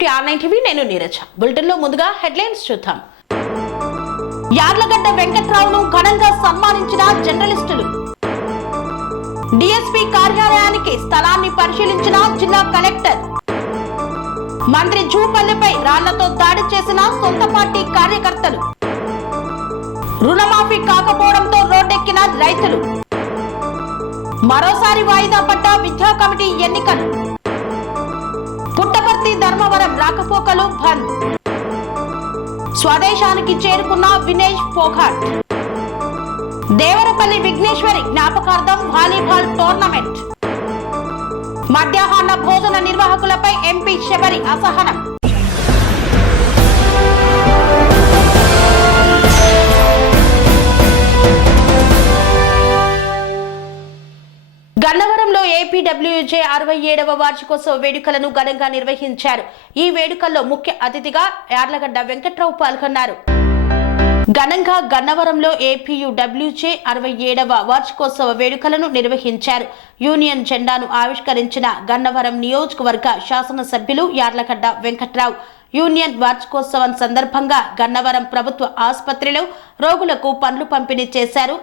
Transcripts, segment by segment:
Welcome to R9 TV. నేను Neeraja. Bulletin లో ముందుగా హెడ్లైన్స్ చూద్దాం. యార్లగడ్డ వెంకట్రావును ఘనంగా సన్మానించిన జర్నలిస్టులు. డిఎస్పీ కార్యాలయానికి స్థలాన్ని పరిశీలించిన జిల్లా కలెక్టర్. మంత్రి జూపల్లిపై రాళ్లతో దాడి చేసిన సొంత పార్టీ కార్యకర్తలు. రుణమాఫీ కాకపోవడంతో రోడ్డెక్కిన రైతులు. మరోసారి వాయిదా పడ్డ విద్యా కమిటీ ఎన్నికలు. పుట్టపర్తి ధర్మవరం రాకపోకలు బంద్. స్వదేశానికి చేరుకున్న వినేష్ ఫోగాట్. దేవరపల్లి విఘ్నేశ్వరి జ్ఞాపకార్థం వాలీబాల్ టోర్నమెంట్. మధ్యాహ్న భోజన నిర్వాహకులపై ఎంపీ శబరి అసహనం. గన్నవరంలో ఏపీడబ్ల్యూజే 67వ వార్షికోత్సవ వేడుకలను ఘనంగా నిర్వహించారు. ఈ వేడుకల్లో ముఖ్య అతిథిగా యార్లగడ్డ వెంకట్రావు పాల్గొన్నారు. ఘనంగా గన్నవరంలో ఏపీడబ్ల్యూజే 67వ వార్షికోత్సవ వేడుకలను నిర్వహించారు. యూనియన్ జెండాను ఆవిష్కరించిన గన్నవరం నియోజకవర్గ శాసనసభ్యులు యార్లగడ్డ వెంకట్రావు యూనియన్ వార్షికోత్సవం సందర్భంగా గన్నవరం ప్రభుత్వ ఆసుపత్రిలో రోగులకు పండ్లు పంపిణీ చేశారు.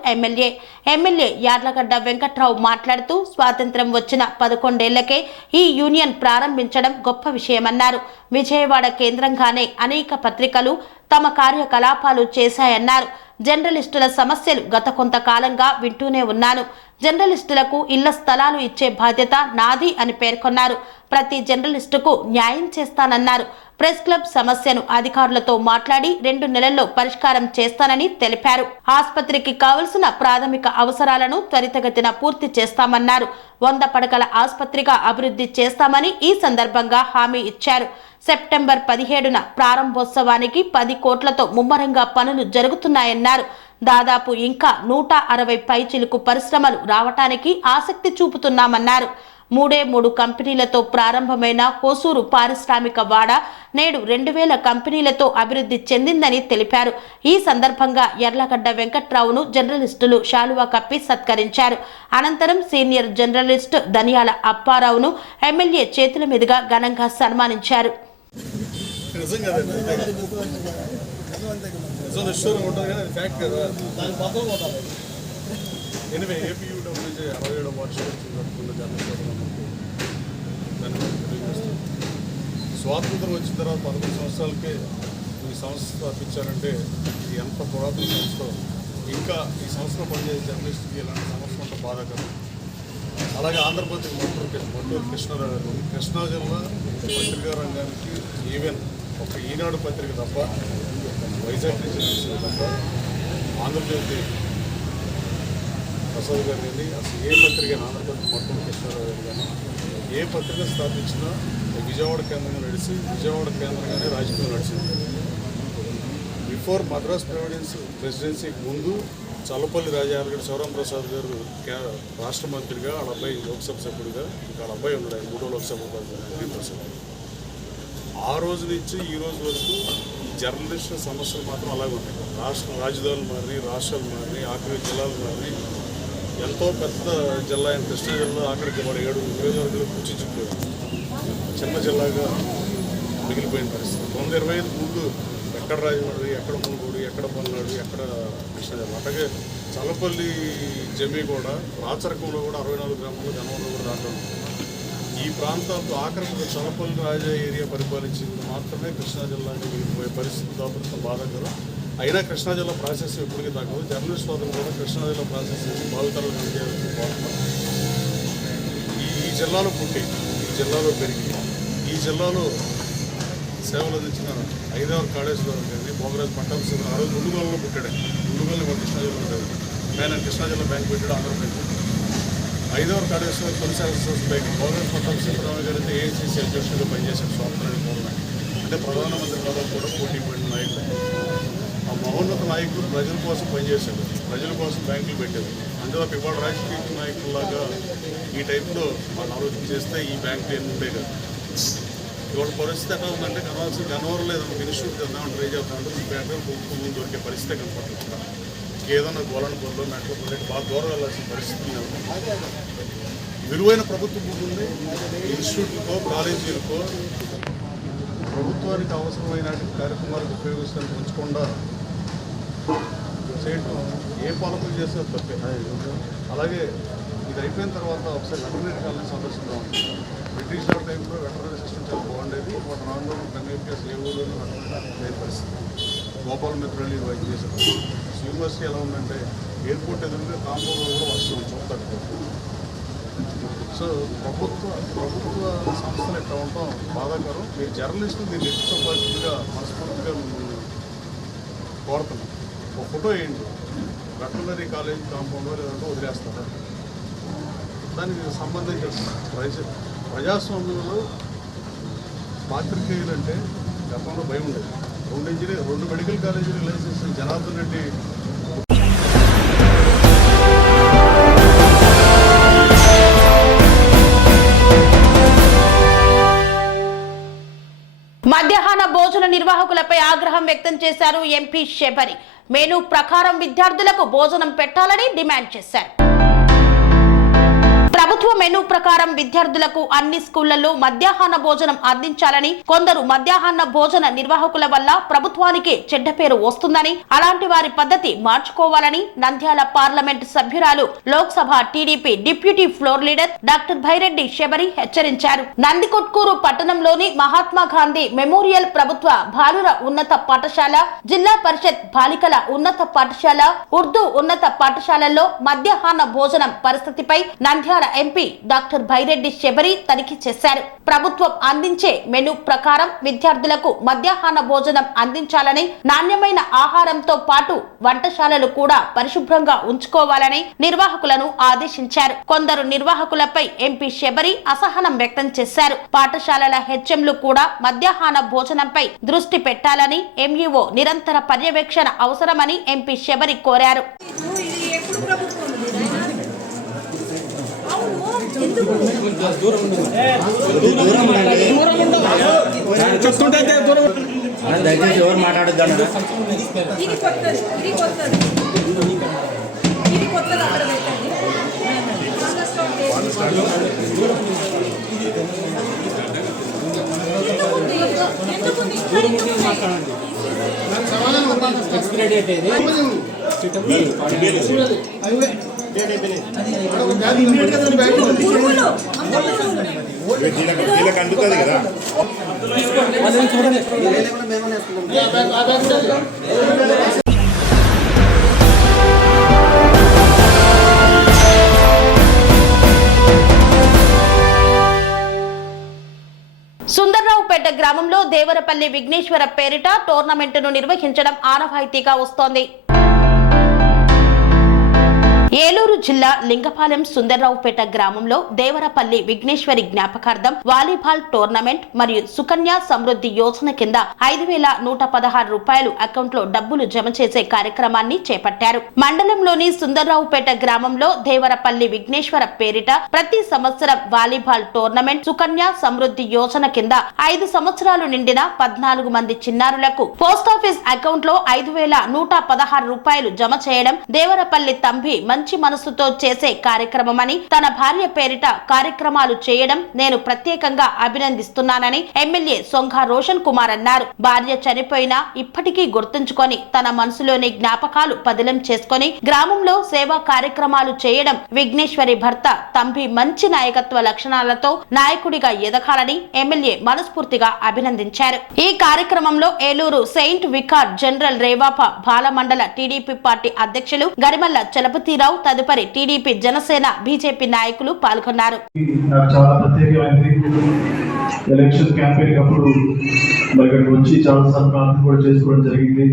ఎమ్మెల్యే యార్లగడ్డ వెంకట్రావు మాట్లాడుతూ స్వాతంత్ర్యం వచ్చిన 11 ఏళ్లకే ఈ యూనియన్ ప్రారంభించడం గొప్ప విషయమన్నారు. విజయవాడ కేంద్రంగానే అనేక పత్రికలు తమ కార్యకలాపాలు చేశాయన్నారు. జర్నలిస్టుల సమస్యలు గత కొంతకాలంగా వింటూనే ఉన్నాను. జర్నలిస్టులకు ఇళ్ల స్థలాలు ఇచ్చే బాధ్యత నాది అని పేర్కొన్నారు. ప్రతి జర్నలిస్టుకు న్యాయం చేస్తానన్నారు. ప్రెస్ క్లబ్ సమస్యను అధికారులతో మాట్లాడి 2 నెలల్లో పరిష్కారం చేస్తానని తెలిపారు. ఆసుపత్రికి కావలసిన ప్రాథమిక అవసరాలను త్వరితగతిన పూర్తి చేస్తామన్నారు. 100 పడకల ఆసుపత్రిగా అభివృద్ధి చేస్తామని ఈ సందర్భంగా హామీ ఇచ్చారు. సెప్టెంబర్ 17న ప్రారంభోత్సవానికి 10 కోట్లతో ముమ్మరంగా పనులు జరుగుతున్నాయన్నారు. దాదాపు ఇంకా 160 పైచిలుకు పరిశ్రమలు రావటానికి ఆసక్తి చూపుతున్నామన్నారు. 3 కంపెనీలతో ప్రారంభమైన హోసూరు పారిశ్రామిక వాడ నేడు 2000 కంపెనీలతో అభివృద్ధి చెందిందని తెలిపారు. ఈ సందర్భంగా యార్లగడ్డ వెంకట్రావును జర్నలిస్టులు శాలువా కప్పి సత్కరించారు. అనంతరం సీనియర్ జర్నలిస్ట్ ధనియాల అప్పారావును ఎమ్మెల్యే చేతుల మీదుగా ఘనంగా సన్మానించారు. స్వాతంత్రం వచ్చిన తర్వాత 11 సంవత్సరాలకే ఈ సంస్థ స్థాపించారంటే ఇది ఎంత పురాతన సంస్థ. ఇంకా ఈ సంస్థలో పనిచేసే జర్నలిస్ట్కి ఇలాంటి సమస్య అంత బాధాకరం. అలాగే ఆంధ్రప్రదేశ్ మొట్టూరు కృష్ణారావు గారు కృష్ణా జిల్లా పత్రికా రంగానికి ఈవెన్ ఒక ఈనాడు పత్రిక తప్ప వైజాగ్ నుంచి తప్ప ఆంధ్రజ్యోతి ప్రసాద్ గారు కానీ అసలు ఏ పత్రిక ఆంధ్రప్రదేశ్ మొట్టూరు కృష్ణారావు గారు కానీ ఏ పత్రిక స్థాపించినా విజయవాడ కేంద్రంగా నడిచి విజయవాడ కేంద్రంగానే రాజకీయం నడిచింది. బిఫోర్ మద్రాస్ ప్రెసిడెన్సీకి ముందు చల్లపల్లి రాజారెడ్డి శివరాంప్రసాద్ గారు రాష్ట్ర మంత్రిగా వాళ్ళ అబ్బాయి లోక్సభ సభ్యుడిగా ఇంకా వాళ్ళ అబ్బాయి ఉన్నాడు. ఆయన 3వ లోక్సభ ప్రసాద్. ఆ రోజు నుంచి ఈ రోజు వరకు ఈ జర్నలిస్టుల సమస్యలు మాత్రం అలాగే ఉన్నాయి. రాజధానులు మారినాయి, రాష్ట్రాలు మారినాయి, ఆఖరి జిల్లాలు మారినాయి. ఎంతో పెద్ద జిల్లా అయిన కృష్ణా జిల్లా ఆఖరికి 7 నియోజకవర్గాలు కూర్చుకుపోయింది. చిన్న జిల్లాగా మిగిలిపోయిన పరిస్థితి. 125 ముందు ఎక్కడ రాజమండ్రి, ఎక్కడ మునుగోడు, ఎక్కడ పల్నాడు, ఎక్కడ కృష్ణా జిల్లా. అలాగే చల్లపల్లి జమీ కూడా రాచరకంలో కూడా 64 గ్రామాలు గన్నవరంలో కూడా రావడం. ఈ ప్రాంతాలతో ఆఖరికి చల్లపల్లి రాజా ఏరియా పరిపాలించింది మాత్రమే కృష్ణా జిల్లాకి మిగిలిపోయే పరిస్థితి కాబట్టి బాధాకరం. అయినా కృష్ణా జిల్లా ప్రాసెస్ ఎప్పటికీ తగ్గదు. జర్నలిస్ట్ సోదరులు కూడా కృష్ణా జిల్లా ప్రాసెస్ చేసి భావితరాలు ఈ జిల్లాలో పుట్టి ఈ జిల్లాలో పెరిగి ఈ జిల్లాలో సేవలు అందించిన 5వ కాళేశ్వరం కానీ భోగరాజు పట్టాభి ఆ రోజు ముందుగోలలో పుట్టాడు. ముందుగోలు కృష్ణా జిల్లా ఉండేది. ఆయన కృష్ణా జిల్లా బ్యాంక్ పెట్టాడు. ఆంధ్రప్రదేశ్ 5వ కాళేశ్వరం కొనసాగిస్తున్న బ్యాంక్ భోగరాజు పట్టాభి గారు అయితే ఏఐసీసీ అధ్యక్షుడిగా పనిచేశాడు. స్వాతంత్రానికి పూర్వం అంటే ప్రధానమంత్రి పదవి కూడా పోటీ పడిన నాయకుడు. ఆ మహోన్నత నాయకులు ప్రజల కోసం పనిచేశారు. ప్రజల కోసం బ్యాంకులు పెట్టారు. అందులో ఇవాళ రాజకీయ నాయకుల్లాగా ఈ టైంలో వాళ్ళు ఆలోచన చేస్తే ఈ బ్యాంకులు ఏమి ఉండే కదా. ఇవాళ పరిస్థితి ఎట్లా ఉందంటే గన్నవరం లేదన్న ఇన్స్టిట్యూట్ తెద్దామని ట్రై చేస్తామంటే ఈ బ్యాంకులు ముందు దొరికే పరిస్థితి కనపడుతుంది. ఏదైనా గోలను పొందో మెట్ల పొందే బాగా దూరం వెళ్ళాల్సిన పరిస్థితి. విలువైన ప్రభుత్వ భూముల్ని ఇన్స్టిట్యూట్లకో కాలేజీలకో ప్రభుత్వానికి అవసరమైన కార్యక్రమాలకు ఉపయోగించడానికి ఉంచకుండా చేయటం ఏ పాలకులు చేస్తే తప్పే. అలాగే ఇది అయిపోయిన తర్వాత ఒకసారి వెటర్నరీ కాలేజ్ సందర్శిద్దాం. బ్రిటిష్ వారి టైంలో వెటర్నరీ సిస్టమ్ చాలా బాగుండేది. ఒక నాలుగు ఎంఏపీఎస్ ఏ ఊళ్ళో లేని పరిస్థితి. గోపాల మిత్రులు వైద్యం చేశారు. యూనివర్సిటీ ఎలా ఉందంటే ఎయిర్పోర్ట్ ఎదురుగా కాంపౌండ్లో కూడా వర్షం తట్టుకోవచ్చు. సో ప్రభుత్వ సంస్థలు ఎట్లా ఉంటాం బాధాకరం. మీరు జర్నలిస్టులు దీన్ని ఎట్టి చెప్పాల్సిందిగా మనస్ఫూర్తిగా కోరుతున్నాం. ఒక ఫోటో వేయండి, వెటర్నరీ కాలేజ్ కాంపౌండ్లో లేదంటే వదిలేస్తారా? దానికి సంబంధించిన ప్రజాస్వామ్యంలో పాత్రికేయులు అంటే గతంలో భయం ఉండేది. రెండు మెడికల్ కాలేజీలు లైసెన్స్ జనార్దన్ రెడ్డి మధ్యాహ్న భోజన నిర్వాహకులపై ఆగ్రహం వ్యక్తం చేశారు ఎంపీ శబరి. మెనూ ప్రకారం విద్యార్థులకు భోజనం పెట్టాలని డిమాండ్ చేశారు. ప్రభుత్వ మెనూ ప్రకారం విద్యార్థులకు అన్ని స్కూళ్లలో మధ్యాహ్న భోజనం అందించాలని, కొందరు మధ్యాహ్న భోజన నిర్వాహకుల వల్ల ప్రభుత్వానికి చెడ్డ పేరు వస్తుందని, అలాంటి వారి పద్ధతి మార్చుకోవాలని నంద్యాల పార్లమెంట్ సభ్యురాలు, Lok Sabha TDP deputy floor leader doctor Byreddy Shabari హెచ్చరించారు. నందికొట్కూరు పట్టణంలోని మహాత్మా గాంధీ మెమోరియల్ ప్రభుత్వ బాలుర ఉన్నత పాఠశాల, జిల్లా పరిషత్ బాలికల ఉన్నత పాఠశాల, ఉర్దూ ఉన్నత పాఠశాలల్లో మధ్యాహ్న భోజనం పరిస్థితిపై నంద్యాల ఎంపీ డాక్టర్ భైరెడ్డి శబరి తనిఖీ చేశారు. ప్రభుత్వం అందించే మెనూ ప్రకారం విద్యార్థులకు మధ్యాహ్న భోజనం అందించాలని, నాణ్యమైన ఆహారంతో పాటు వంటశాలలు కూడా పరిశుభ్రంగా ఉంచుకోవాలని నిర్వాహకులను ఆదేశించారు. కొందరు నిర్వాహకులపై ఎంపీ శబరి అసహనం వ్యక్తం చేశారు. పాఠశాలల హెచ్ఎంలు కూడా మధ్యాహ్న భోజనంపై దృష్టి పెట్టాలని, ఎంఈఓ నిరంతర పర్యవేక్షణ అవసరమని ఎంపీ శబరి కోరారు. దయచేసి ఎవరు మాట్లాడద్దు. అందుతుంది కదా. సుందర్రావుపేట గ్రామంలో దేవరపల్లి విఘ్నేశ్వర పేరిట టోర్నమెంటును నిర్వహించడం ఆనవాయితీగా వస్తోంది. ఏలూరు జిల్లా లింగపాలెం సుందర్రావుపేట గ్రామంలో దేవరపల్లి విఘ్నేశ్వరి జ్ఞాపకార్థం వాలీబాల్ టోర్నమెంట్ మరియు సుకన్య సమృద్ధి యోజన కింద 5,116 రూపాయలు అకౌంట్లో డబ్బులు జమ చేసే కార్యక్రమాన్ని చేపట్టారు. మండలంలోని సుందర్రావుపేట గ్రామంలో దేవరపల్లి విఘ్నేశ్వర పేరిట ప్రతి సంవత్సరం వాలీబాల్ టోర్నమెంట్, సుకన్య సమృద్ధి యోజన కింద 5 సంవత్సరాలు నిండిన 14 మంది చిన్నారులకు పోస్టాఫీస్ అకౌంట్లో 5,116 రూపాయలు జమ చేయడం దేవరపల్లి తంబి మంచి మనసుతో చేసే కార్యక్రమమని, తన భార్య పేరిట కార్యక్రమాలు చేయడం నేను ప్రత్యేకంగా అభినందిస్తున్నానని ఎమ్మెల్యే సొంగ రోషన్ కుమార్ అన్నారు. భార్య చనిపోయినా ఇప్పటికీ గుర్తుంచుకొని తన మనసులోని జ్ఞాపకాలు పదిలం చేసుకొని గ్రామంలో సేవా కార్యక్రమాలు చేయడం విఘ్నేశ్వరి భర్త తంబి మంచి నాయకత్వ లక్షణాలతో నాయకుడిగా ఎదగాలని ఎమ్మెల్యే మనస్ఫూర్తిగా అభినందించారు. ఈ కార్యక్రమంలో ఏలూరు సెయింట్ వికార్ జనరల్ రేవాప బాలమండల టీడీపీ పార్టీ అధ్యక్షులు గరిమల్ల చలపతిరావు, తదుపరి టీడీపీ, జనసేన, బీజేపీ నాయకులు పాల్గొన్నారు. చాలా ప్రత్యేకమైనది. ఎలక్షన్ క్యాంపెయిన్ అప్పుడు మరి ఇక్కడికి వచ్చి చాలా సార్లు ప్రార్థన కూడా చేసుకోవడం జరిగింది.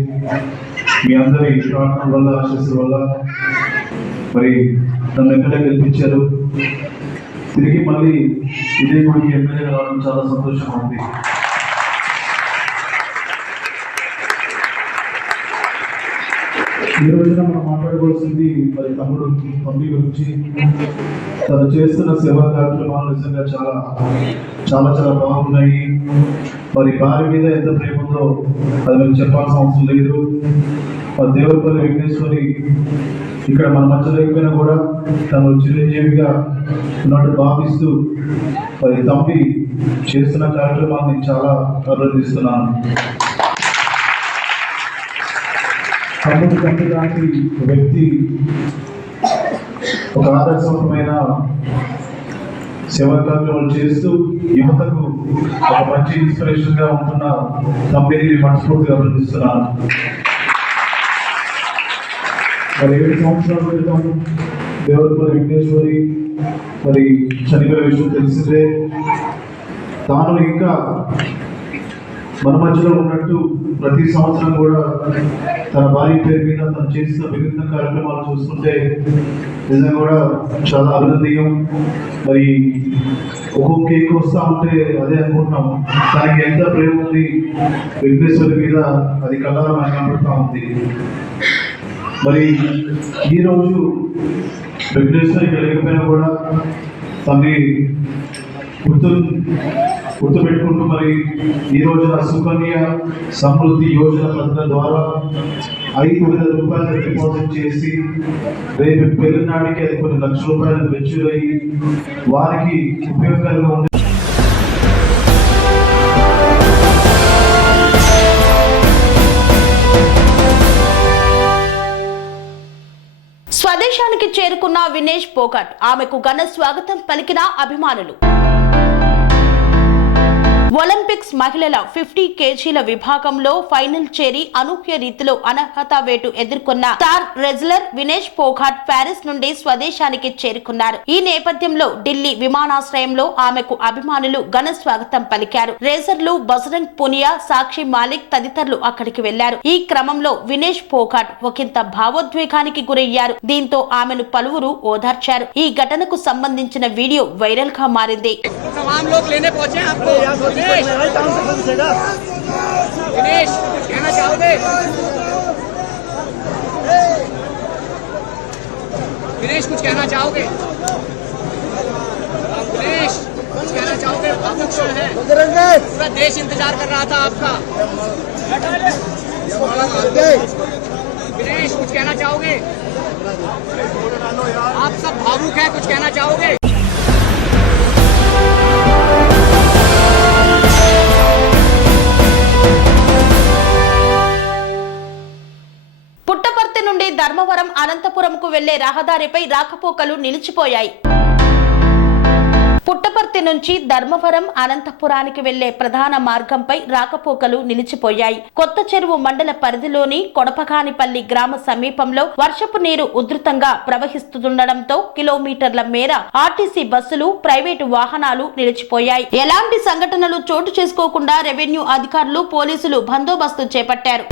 మీ అందరి ప్రార్థన వల్ల, ఆశీస్సుల వల్ల మరి నన్ను ఎమ్మెల్యే గెలిపించారు. తిరిగి మళ్ళీ ఇదే గుడికి ఎమ్మెల్యే రావడం చాలా సంతోషంగా ఉంది. ఈ రోజున మనం మాట్లాడుకోవాల్సింది మరి తమ్ముడు తమ్మి గురించి. తను చేస్తున్న సేవా కార్యక్రమాలు నిజంగా చాలా చాలా చాలా బాగున్నాయి. మరి భార్య మీద ఎంత ప్రేమ ఉందో అది మీకు చెప్పాల్సిన అవసరం లేదు. దేవరపల్లి వెంకటేశ్వరి ఇక్కడ మన మధ్యలో అయిపోయినా కూడా తను చిరంజీవిగా ఉన్నట్టు భావిస్తూ మరి తమ్మి చేస్తున్న కార్యక్రమాన్ని చాలా అభినందిస్తున్నాను. తమ్ముడు తమ్మి లాంటి వ్యక్తి ఒక ఆదర్శవంతమైన సేవా కార్యక్రమాలు చేస్తూ యువతకు ఒక మంచి ఇన్స్పిరేషన్ గా ఉంటున్న తమ్మిని మనస్ఫూర్తిగా అభినందిస్తున్నాను. మరి 7 సంవత్సరాల క్రితం దేవరపల్లి వెంకటేశ్వరి మరి చనిపోయిన విషయం తెలిసిందే. తాను ఇంకా మన మధ్యలో ఉన్నట్టు ప్రతి సంవత్సరం కూడా తన భార్య పేరు మీద తను చేసిన విభిన్న కార్యక్రమాలు చూస్తుంటే నిజంగా కూడా చాలా అభినందనీయం. మరి ఒక్కొక్క కేక్ వస్తా ఉంటే అదే అనుకుంటున్నాం, దానికి ఎంత ప్రేమ ఉంది వెంకటేశ్వరి మీద, అది కళ్ళారా మనకు కనబడుతూ ఉంది. మరి ఈరోజు వెంకటేశ్వరి లేకపోయినా కూడా తనని గుర్తుపెట్టుకుంటూ మరి ఈ రోజున సుకన్య సమృద్ధి యోజన పథకం ద్వారా 5,000 రూపాయలు డిపాజిట్ చేసి రేపు పెళ్లినాడికి అది కొన్ని లక్షల రూపాయలు వెచ్చులయ్యి వారికి ఉపయోగకరంగా ఉండే స్వదేశానికి చేరుకున్న వినేష్ పోగాట్, ఆమెకు ఘన స్వాగతం పలికిన అభిమానులు. ఒలింపిక్స్ మహిళల 50 కేజీల విభాగంలో ఫైనల్ చేరి అనూహ్య రీతిలో అనర్హత వేటు ఎదుర్కొన్న star wrestler Vinesh Phogat Paris నుండి స్వదేశానికి చేరుకున్నారు. ఈ నేపథ్యంలో ఢిల్లీ విమానాశ్రయంలో ఆమెకు అభిమానులు ఘన స్వాగతం పలికారు. రేసర్లు బజరంగ్ పునియా, సాక్షి మాలిక్ తదితరులు అక్కడికి వెళ్లారు. ఈ క్రమంలో వినేష్ పోగాట్ ఒకంత భావోద్వేగానికి గురయ్యారు. దీంతో ఆమెను పలువురు ఓదార్చారు. ఈ ఘటనకు సంబంధించిన వీడియో వైరల్ గా మారింది. विनेश कहना चाहोगे? विनेश कुछ कहना चाहोगे? विनेश कुछ कहना चाहोगे? भावुक क्षण है, पूरा देश इंतजार कर रहा था आपका. विनेश कुछ कहना चाहोगे? आप सब भावुक हैं, कुछ कहना चाहोगे? పుట్టపర్తి నుండి ధర్మవరం అనంతపురంకు వెళ్లే రహదారిపై రాకపోకలు నిలిచిపోయాయి. పుట్టపర్తి నుంచి ధర్మవరం అనంతపురానికి వెళ్లే ప్రధాన మార్గంపై రాకపోకలు నిలిచిపోయాయి. కొత్త చెరువు మండల పరిధిలోని కొడపగానిపల్లి గ్రామ సమీపంలో వర్షపు నీరు ఉధృతంగా ప్రవహిస్తుండటంతో కిలోమీటర్ల మేర ఆర్టీసీ బస్సులు, ప్రైవేటు వాహనాలు నిలిచిపోయాయి. ఎలాంటి సంఘటనలు చోటు చేసుకోకుండా రెవెన్యూ అధికారులు, పోలీసులు బందోబస్తు చేపట్టారు.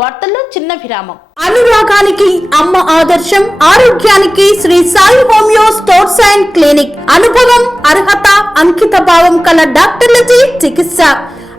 వార్తల్లో చిన్న విరామం. అనురాగానికి అమ్మ ఆదర్శం, ఆరోగ్యానికి Sri Sai homeo stores and clinic. అనుభవం, అర్హత, అంకిత భావం కల డాక్టర్లచే చికిత్స.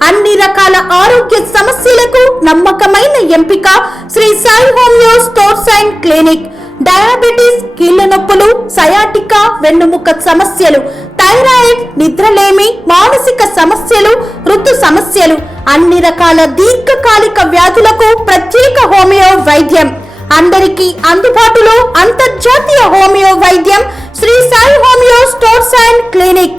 అన్ని రకాల ఆరోగ్య సమస్యలకు నమ్మకమైన ఎంపిక Sri Sai homeo stores and clinic. Diabetes, కీళ్ల నొప్పులు, సయాటికా, వెన్నుముక సమస్యలు, థైరాయిడ్, నిద్రలేమి, మానసిక సమస్యలు, ఋతు సమస్యలు, అన్ని రకాల దీర్ఘకాలిక వ్యాధులకు ప్రత్యేక హోమియో వైద్యం. అందరికీ అందుబాటులో అంతర్జాతీయ హోమియో వైద్యం Shri Sai homeo stores and clinic.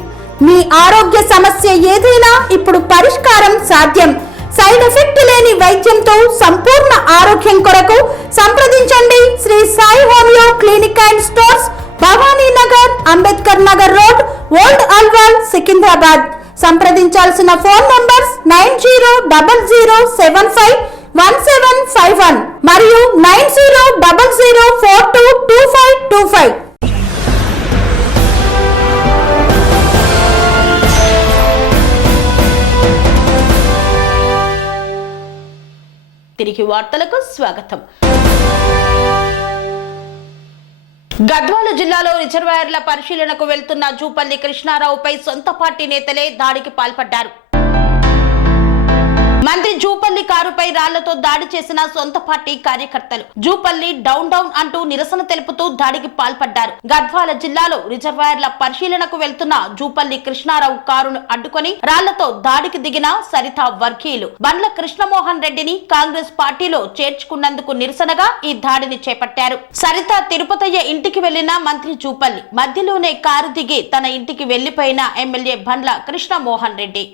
మీ ఆరోగ్య సమస్య ఏదైనా ఇప్పుడు పరిష్కారం సాధ్యం. సైడ్ ఎఫెక్ట్ లేని వైద్యంతో సంపూర్ణ ఆరోగ్యం కొరకు సంప్రదించండి Shri Sai homeo clinic and stores, Bhavani Nagar, Ambedkar Nagar road, old Alwal, Secunderabad. సంప్రదించాల్సిన ఫోన్ నంబర్స్ 9000751751 మరియు 9000422525. తిరిగి వార్తలకు స్వాగతం. గద్వాల జిల్లాలో రిజర్వాయర్ల పరిశీలనకు వెళ్తున్న జూపల్లి కృష్ణారావుపై సొంత పార్టీ నేతలే దాడికి పాల్పడ్డారు. మంత్రి జూపల్లి కారుపై రాళ్లతో దాడి చేసిన సొంత పార్టీ కార్యకర్తలు జూపల్లి డౌన్ డౌన్ అంటూ నిరసన తెలుపుతూ దాడికి పాల్పడ్డారు. గద్వాల జిల్లాలో రిజర్వాయర్ల పరిశీలనకు వెళ్తున్న జూపల్లి కృష్ణారావు కారును అడ్డుకొని రాళ్లతో దాడికి దిగిన సరిత వర్గీయులు బండ్ల కృష్ణమోహన్ రెడ్డిని కాంగ్రెస్ పార్టీలో చేర్చుకున్నందుకు నిరసనగా ఈ దాడిని చేపట్టారు. సరిత తిరుపతయ్య ఇంటికి వెళ్లిన మంత్రి జూపల్లి మధ్యలోనే కారు దిగి తన ఇంటికి వెళ్లిపోయిన ఎమ్మెల్యే బండ్ల కృష్ణమోహన్ రెడ్డి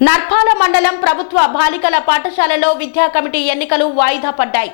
నర్పాల మండలం ప్రభుత్వ బాలికల పాఠశాలలో విద్యా కమిటీ ఎన్నికలు వాయిదా పడ్డాయి.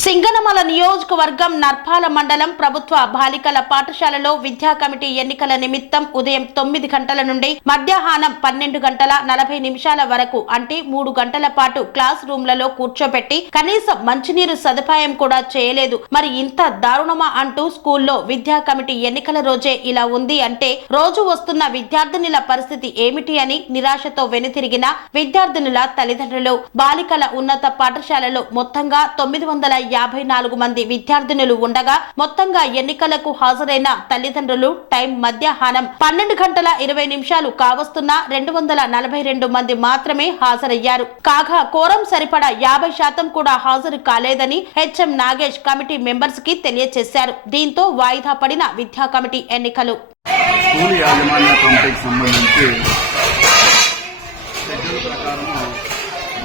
సింగనమల నియోజకవర్గం నర్పాల మండలం ప్రభుత్వ బాలికల పాఠశాలలో విద్యా కమిటీ ఎన్నికల నిమిత్తం ఉదయం 9 గంటల నుండి మధ్యాహ్నం 12:40 వరకు అంటే 3 గంటల పాటు క్లాస్ రూమ్లలో కూర్చోబెట్టి కనీసం మంచినీరు సదుపాయం కూడా చేయలేదు. మరి ఇంత దారుణమా అంటూ స్కూల్లో విద్యా కమిటీ ఎన్నికల రోజే ఇలా ఉంది అంటే రోజు వస్తున్న విద్యార్థినుల పరిస్థితి ఏమిటి అని నిరాశతో వెనుతిరిగిన విద్యార్థినుల తల్లిదండ్రులు. బాలికల ఉన్నత పాఠశాలలో మొత్తంగా 900 654 మంది విద్యార్థినులు ఉండగా మొత్తంగా ఎన్నికలకు హాజరైన తల్లిదండ్రులు టైం మధ్యాహ్నం 12 గంటల 20 నిమిషాలు కావస్తున్న 242 మంది మాత్రమే హాజరయ్యారు. కాగా కోరం సరిపడా 50% కూడా హాజరు కాలేదని హెచ్ఎం నాగేష్ కమిటీ మెంబర్స్ కి తెలియజేశారు. దీంతో వాయిదా పడిన విద్యా కమిటీ ఎన్నికలు. స్కూల్ యాజమాన్య కమిటీకి సంబంధించి షెడ్యూల్ ప్రకారం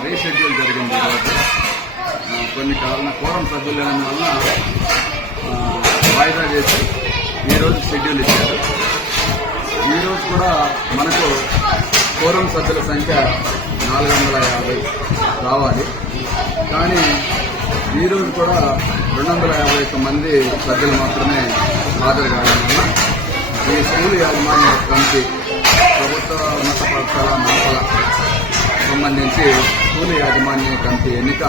రీషెడ్యూల్ జరిగింది. ఈరోజు కొన్ని కోరం సభ్యులు లేని వల్ల వాయిదా చేసి ఈరోజు షెడ్యూల్ ఇచ్చారు. ఈరోజు కూడా మనకు కోరం సభ్యుల సంఖ్య 450 రావాలి. కానీ ఈరోజు కూడా 251 మంది సభ్యులు మాత్రమే హాజరు కావడం వల్ల ఈ స్కూల్ యాజమాన్య కమిటీ ప్రభుత్వ ఉన్నత పాఠశాల మండల సంబంధించి స్కూల్ యాజమాన్య కమిటీ ఎన్నిక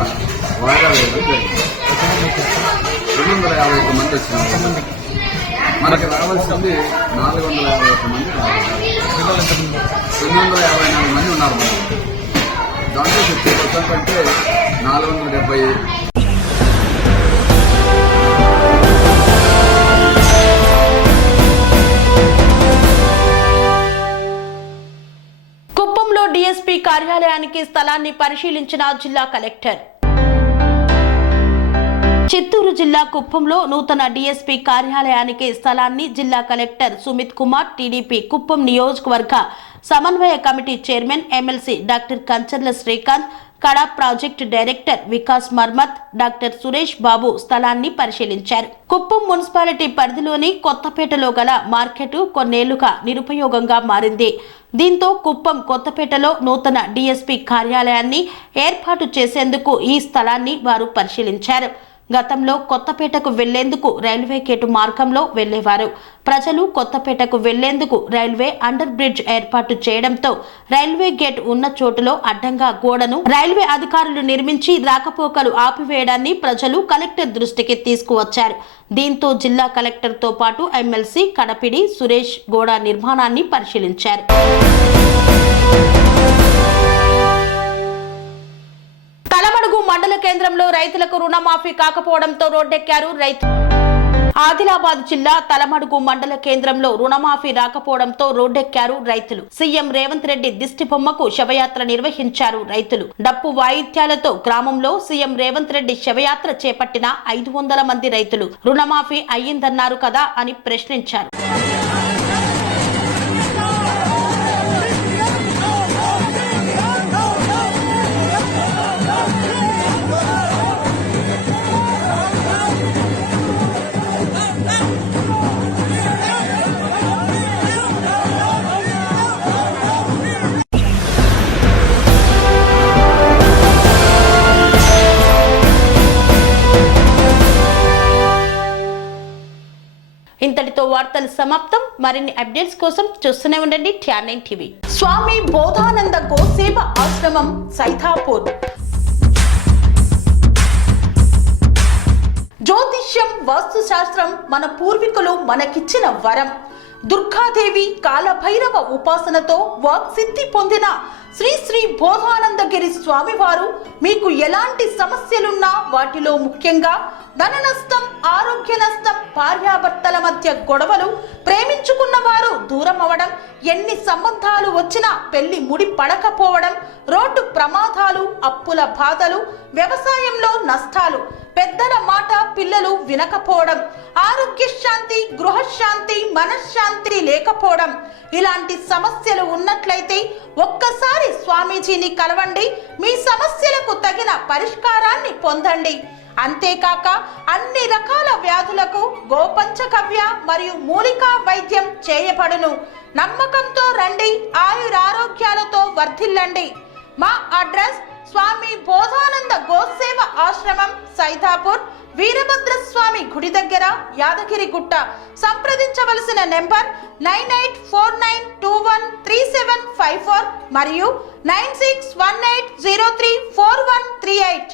వాయిదా వేయడం జరిగింది. 251 మంది వచ్చినారు. మనకి రావాల్సింది 451 మంది రావాలి. 254 మంది ఉన్నారు. దాంట్లో 50% అంటే 470. కుప్పంలో డీఎస్పీ కార్యాలయానికి స్థలాన్ని పరిశీలించిన జిల్లా కలెక్టర్. చిత్తూరు జిల్లా కుప్పంలో నూతన డీఎస్పీ కార్యాలయానికి స్థలాన్ని జిల్లా కలెక్టర్ సుమిత్ కుమార్, టీడీపీ కుప్పం నియోజకవర్గ సమన్వయ committee chairman MLC doctor Kancharla Srikanth, కడా project director Vikas Marmat, doctor Suresh Babu స్థలాన్ని పరిశీలించారు. కుప్పం మున్సిపాలిటీ పరిధిలోని కొత్తపేటలో గల మార్కెట్ కొన్నేళ్లుగా నిరుపయోగంగా మారింది. దీంతో కుప్పం కొత్తపేటలో నూతన డీఎస్పీ కార్యాలయాన్ని ఏర్పాటు చేసేందుకు ఈ స్థలాన్ని వారు పరిశీలించారు. గతంలో కొత్తపేటకు వెళ్లేందుకు రైల్వే గేటు మార్గంలో వెళ్లేవారు. ప్రజలు కొత్తపేటకు వెళ్లేందుకు రైల్వే అండర్ బ్రిడ్జ్ ఏర్పాటు చేయడంతో రైల్వే గేట్ ఉన్న చోటులో అడ్డంగా గోడను రైల్వే అధికారులు నిర్మించి రాకపోకలు ఆపివేయడాన్ని ప్రజలు కలెక్టర్ దృష్టికి తీసుకువచ్చారు. దీంతో జిల్లా కలెక్టర్ తో పాటు ఎమ్మెల్సీ కడపిడి సురేష్ గోడ నిర్మాణాన్ని పరిశీలించారు. తలమడుగు మండల కేంద్రంలో రైతులకు రుణమాఫీ కాకపోవడంతో రోడ్డెక్కారు రైతులు. ఆదిలాబాద్ జిల్లా తలమడుగు మండల కేంద్రంలో రుణమాఫీ రాకపోవడంతో రోడ్డెక్కారు రైతులు. సీఎం రేవంత్ రెడ్డి దిష్టి బొమ్మకు శవయాత్ర నిర్వహించారు రైతులు. డప్పు వాయిద్యాలతో గ్రామంలో సీఎం రేవంత్ రెడ్డి శవయాత్ర చేపట్టిన 500 మంది రైతులు రుణమాఫీ అయ్యిందన్నారు కదా అని ప్రశ్నించారు. ఇంతటితో వార్తలు సమాప్తం. మరిన్ని అప్డేట్స్ కోసం చూస్తూనే ఉండండి TR9 టీవీ. స్వామి బోధానంద గోసేవ ఆశ్రమం సైథాపూర్. జ్యోతిష్యం, వాస్తుశాస్త్రం మన పూర్వీకులు మనకిచ్చిన వరం. దుర్గాదేవి, కాలభైరవ ఉపాసనతో వాక్సిద్ధి పొందిన శ్రీ శ్రీ బోధానందగిరి స్వామివారు మీకు ఎలాంటి సమస్యలున్నా, వాటిలో ముఖ్యంగా ధన నష్టం, ఆరోగ్య నష్టం, భార్యాభర్తల మధ్య గొడవలు, ప్రేమించుకున్న వారు దూరం అవడం, ఎన్ని సంబంధాలు వచ్చినా పెళ్లి ముడి పడకపోవడం, రోడ్డు ప్రమాదాలు, అప్పుల బాధలు, వ్యవసాయంలో నష్టాలు, పెద్దల మాట పిల్లలు వినకపోవడం, ఆరోగ్య శాంతి, గృహశాంతి, మనశ్శాంతి లేకపోవడం, ఇలాంటి సమస్యలు ఉన్నట్లయితే ఒక్కసారి స్వామీజీని కలవండి. మీ సమస్యలకు తగిన పరిష్కారాన్ని పొందండి. అంతేకాక అన్ని రకాల వ్యాధులకు గోపంచకవ్య మరియు మూలికా వైద్యం చేయబడును. నమ్మకంతో రండి, ఆయురారోగ్యాలతో వర్ధిల్లండి. మా అడ్రస్ స్వామి బోధానంద గోసేవ ఆశ్రమం, సైథాపూర్, వీరభద్రస్వామి గుడి దగ్గర, యాదగిరిగుట్ట. సంప్రదించవలసిన నెంబర్ 9849213754 మరియు 9618034138.